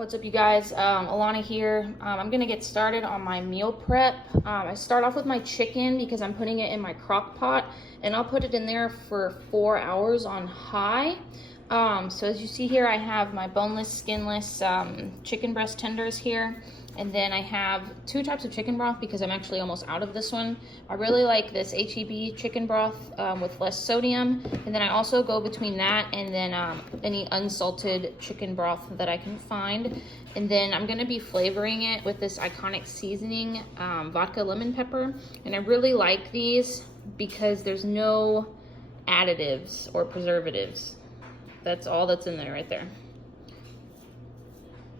What's up, you guys? Alana here. I'm gonna get started on my meal prep. I start off with my chicken because I'm putting it in my crock pot, and I'll put it in there for 4 hours on high. So as you see here, I have my boneless, skinless chicken breast tenders here. And then I have 2 types of chicken broth because I'm actually almost out of this one. I really like this HEB chicken broth with less sodium. And then I also go between that and then any unsalted chicken broth that I can find. And then I'm gonna be flavoring it with this iconic seasoning, vodka lemon pepper. And I really like these because there's no additives or preservatives. That's all that's in there right there.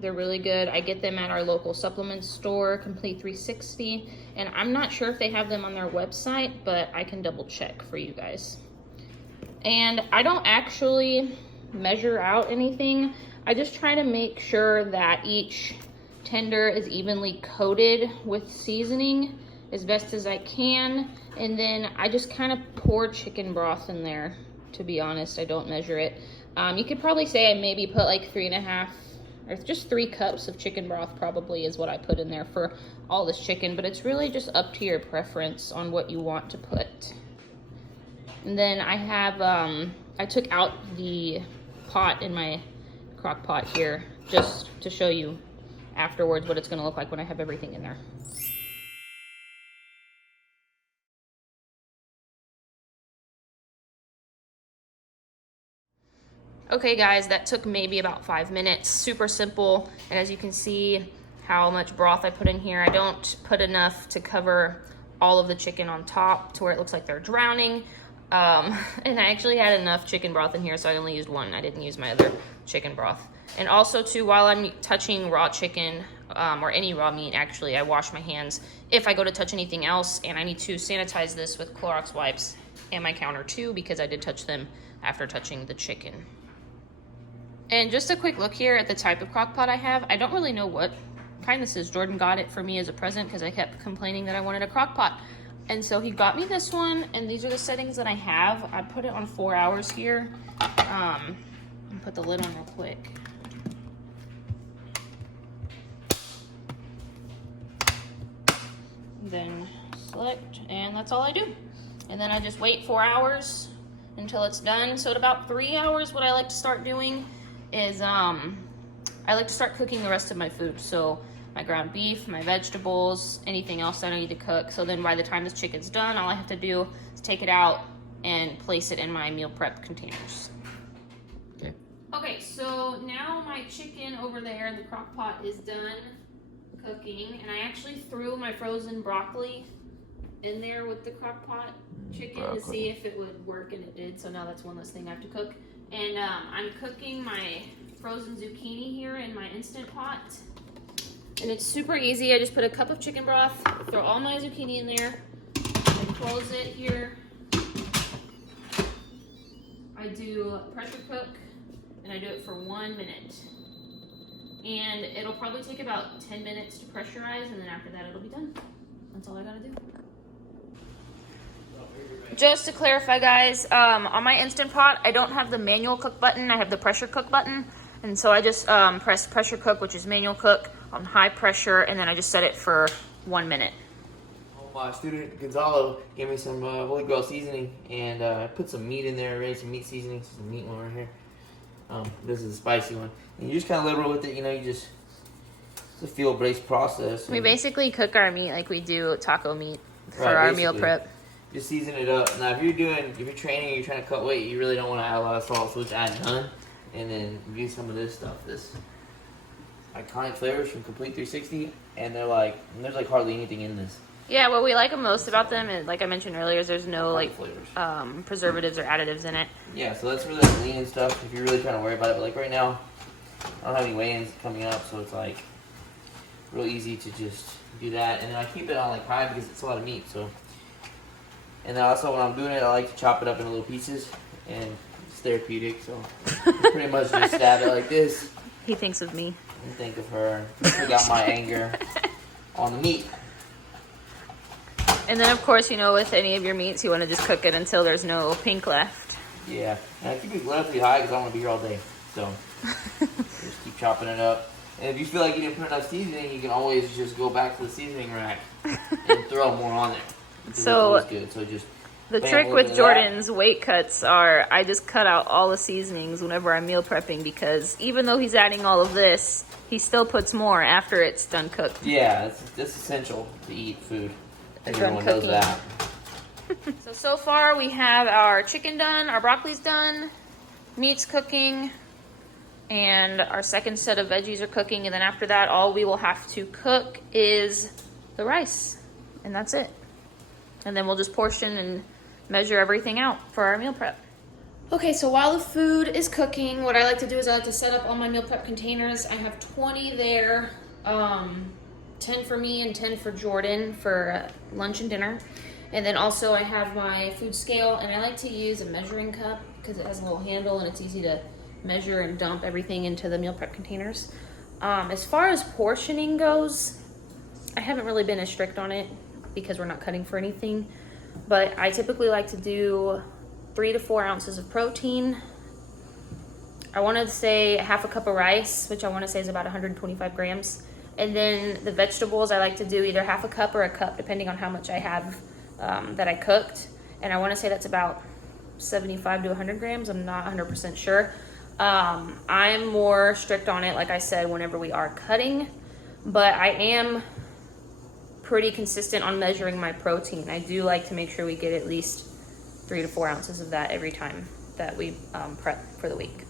They're really good. I get them at our local supplement store, Complete 360. And I'm not sure if they have them on their website, but I can double check for you guys. And I don't actually measure out anything. I just try to make sure that each tender is evenly coated with seasoning as best as I can. And then I just kind of pour chicken broth in there, to be honest. I don't measure it. You could probably say I maybe put like 3.5 or just 3 cups of chicken broth probably is what I put in there for all this chicken, but it's really just up to your preference on what you want to put. And then I have, I took out the pot in my crock pot here just to show you afterwards what it's gonna look like when I have everything in there. Okay guys, that took maybe about 5 minutes. Super simple. And as you can see how much broth I put in here, I don't put enough to cover all of the chicken on top to where it looks like they're drowning. And I actually had enough chicken broth in here, so I only used one. I didn't use my other chicken broth. And also too, while I'm touching raw chicken, or any raw meat actually, I wash my hands if I go to touch anything else, and I need to sanitize this with Clorox wipes and my counter too, because I did touch them after touching the chicken. And just a quick look here at the type of crock pot I have. I don't really know what kind this is. Jordan got it for me as a present because I kept complaining that I wanted a crock pot. And so he got me this one, and these are the settings that I have. I put it on 4 hours here. And put the lid on real quick. Then select, and that's all I do. And then I just wait 4 hours until it's done. So at about 3 hours, what I like to start doing is I like to start cooking the rest of my food. So my ground beef, my vegetables, anything else that I need to cook. So then by the time this chicken's done, all I have to do is take it out and place it in my meal prep containers. Okay, so now my chicken over there in the crock pot is done cooking, and I actually threw my frozen broccoli in there with the crock pot chicken to see if it would work, and it did. So now that's one less thing I have to cook. And I'm cooking my frozen zucchini here in my Instant Pot. And it's super easy. I just put a cup of chicken broth, throw all my zucchini in there, and close it here. I do pressure cook, and I do it for 1 minute. And it'll probably take about 10 minutes to pressurize, and then after that it'll be done. That's all I gotta do. Just to clarify, guys, on my Instant Pot, I don't have the manual cook button. I have the pressure cook button. And so I just press pressure cook, which is manual cook, on high pressure, and then I just set it for 1 minute. My student Gonzalo gave me some Holy Grail seasoning, and I put some meat in there already, some meat seasoning, some meat one right here. This is a spicy one. And you just kind of liberal with it, you know, it's a field-based process. We basically cook our meat like we do taco meat for our meal prep. Just season it up. Now, if you're training, you're trying to cut weight, you really don't want to add a lot of salt, so just add none. And then use some of this stuff, this iconic flavors from Complete 360, and there's like hardly anything in this. Yeah, what we like most about them is, like I mentioned earlier, is there's no preservatives or additives in it. Yeah, so that's really like lean and stuff if you're really trying to worry about it. But like right now, I don't have any weigh-ins coming up, so it's like real easy to just do that. And then I keep it on like high because it's a lot of meat. So, and then also when I'm doing it, I like to chop it up into little pieces, and it's therapeutic. So pretty much just stab it like this. He thinks of me. And think of her. Forgot my anger on the meat. And then, of course, you know, with any of your meats, you want to just cook it until there's no pink left. Yeah, and I keep it relatively high because I want to be here all day. So just keep chopping it up. And if you feel like you didn't put enough seasoning, you can always just go back to the seasoning rack and throw more on there. Because So it's always good. So just the bam, trick a little with bit of Jordan's weight cuts are I just cut out all the seasonings whenever I'm meal prepping, because even though he's adding all of this, he still puts more after it's done cooked. Yeah, that's essential to eat food. Everyone cooking. knows that. So far we have our chicken done, our broccoli's done, meat's cooking, and our second set of veggies are cooking. And then after that, all we will have to cook is the rice. And that's it. And then we'll just portion and measure everything out for our meal prep. Okay, so while the food is cooking, what I like to do is I like to set up all my meal prep containers. I have 20 there, 10 for me and 10 for Jordan for lunch and dinner. And then also I have my food scale, and I like to use a measuring cup because it has a little handle and it's easy to measure and dump everything into the meal prep containers. As far as portioning goes, I haven't really been as strict on it because we're not cutting for anything, but I typically like to do 3 to 4 ounces of protein. I want to say half a cup of rice, which I want to say is about 125 grams. And then the vegetables, I like to do either half a cup or a cup, depending on how much I have that I cooked. And I want to say that's about 75 to 100 grams. I'm not 100% sure. I'm more strict on it, like I said, whenever we are cutting, but I am pretty consistent on measuring my protein. I do like to make sure we get at least 3 to 4 ounces of that every time that we prep for the week.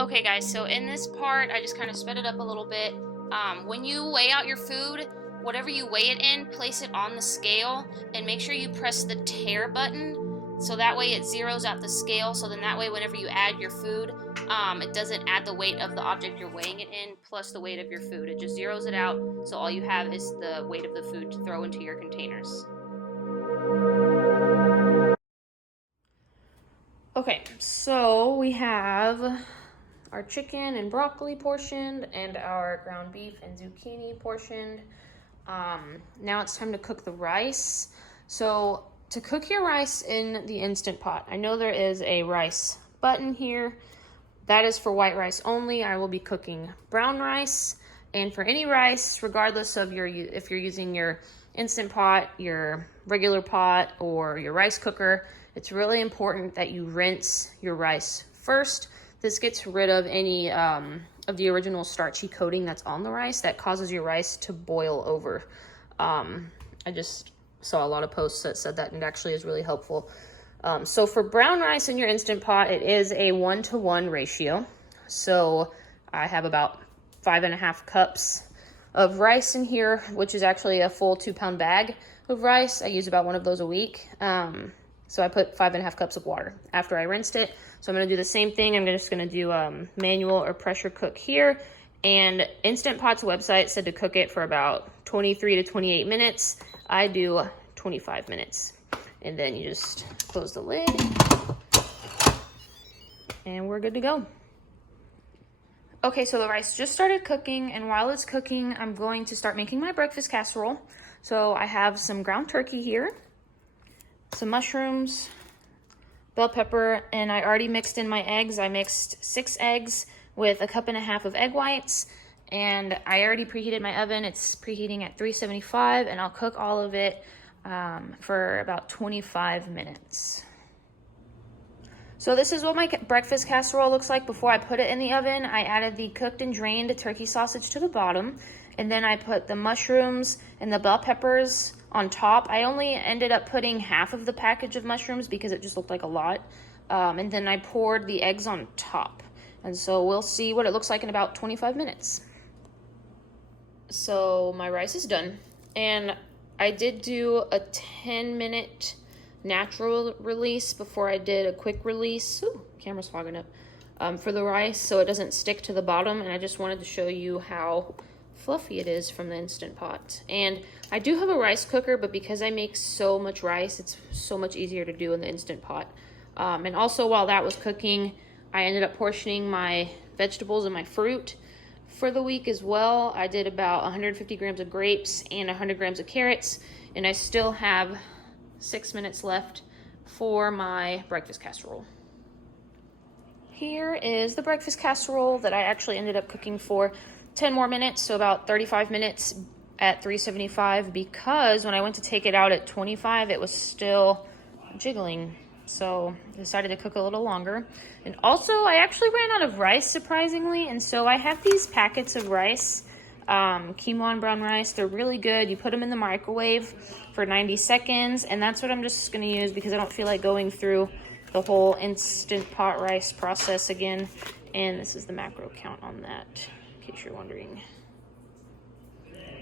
Okay guys, so in this part, I just kind of sped it up a little bit. When you weigh out your food, whatever you weigh it in, place it on the scale and make sure you press the tare button, so that way it zeroes out the scale. So then that way whenever you add your food, it doesn't add the weight of the object you're weighing it in plus the weight of your food. It just zeroes it out, so all you have is the weight of the food to throw into your containers. Okay, so we have our chicken and broccoli portioned and our ground beef and zucchini portioned. Now it's time to cook the rice. So to cook your rice in the Instant Pot, I know there is a rice button here. That is for white rice only. I will be cooking brown rice. And for any rice, regardless of if you're using your Instant Pot, your regular pot, or your rice cooker, it's really important that you rinse your rice first. This gets rid of any of the original starchy coating that's on the rice that causes your rice to boil over. I just saw a lot of posts that said that, and it actually is really helpful. So for brown rice in your Instant Pot, it is a 1-to-1 ratio. So I have about 5.5 cups of rice in here, which is actually a full 2-pound bag of rice. I use about one of those a week. So I put 5.5 cups of water after I rinsed it. So I'm going to do the same thing. I'm just going to do manual or pressure cook here. And Instant Pot's website said to cook it for about 23 to 28 minutes. I do 25 minutes. And then you just close the lid. And we're good to go. Okay, so the rice just started cooking. And while it's cooking, I'm going to start making my breakfast casserole. So I have some ground turkey here, some mushrooms, bell pepper, and I already mixed in my eggs. I mixed 6 eggs with 1.5 cups of egg whites, and I already preheated my oven. It's preheating at 375, and I'll cook all of it for about 25 minutes. So this is what my breakfast casserole looks like before I put it in the oven. I added the cooked and drained turkey sausage to the bottom, and then I put the mushrooms and the bell peppers on top. I only ended up putting half of the package of mushrooms because it just looked like a lot. And then I poured the eggs on top. And so we'll see what it looks like in about 25 minutes. So my rice is done. And I did do a 10-minute natural release before I did a quick release. Ooh, camera's fogging up. For the rice so it doesn't stick to the bottom. And I just wanted to show you how fluffy it is from the Instant Pot. And I do have a rice cooker, but because I make so much rice, it's so much easier to do in the Instant Pot. And also while that was cooking, I ended up portioning my vegetables and my fruit for the week as well. I did about 150 grams of grapes and 100 grams of carrots, and I still have 6 minutes left for my breakfast casserole. Here is the breakfast casserole that I actually ended up cooking for 10 more minutes, so about 35 minutes at 375, because when I went to take it out at 25, it was still jiggling. So I decided to cook a little longer. And also, I actually ran out of rice, surprisingly, and so I have these packets of rice, quinoa and brown rice. They're really good. You put them in the microwave for 90 seconds, and that's what I'm just going to use because I don't feel like going through the whole instant pot rice process again. And this is the macro count on that, in case you're wondering.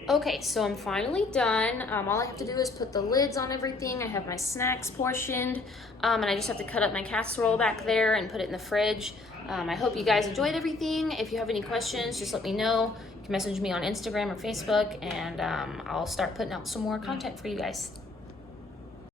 Okay, so I'm finally done. All I have to do is put the lids on everything. I have my snacks portioned, and I just have to cut up my casserole back there and put it in the fridge. I hope you guys enjoyed everything. If you have any questions, just let me know. You can message me on Instagram or Facebook, and I'll start putting out some more content for you guys.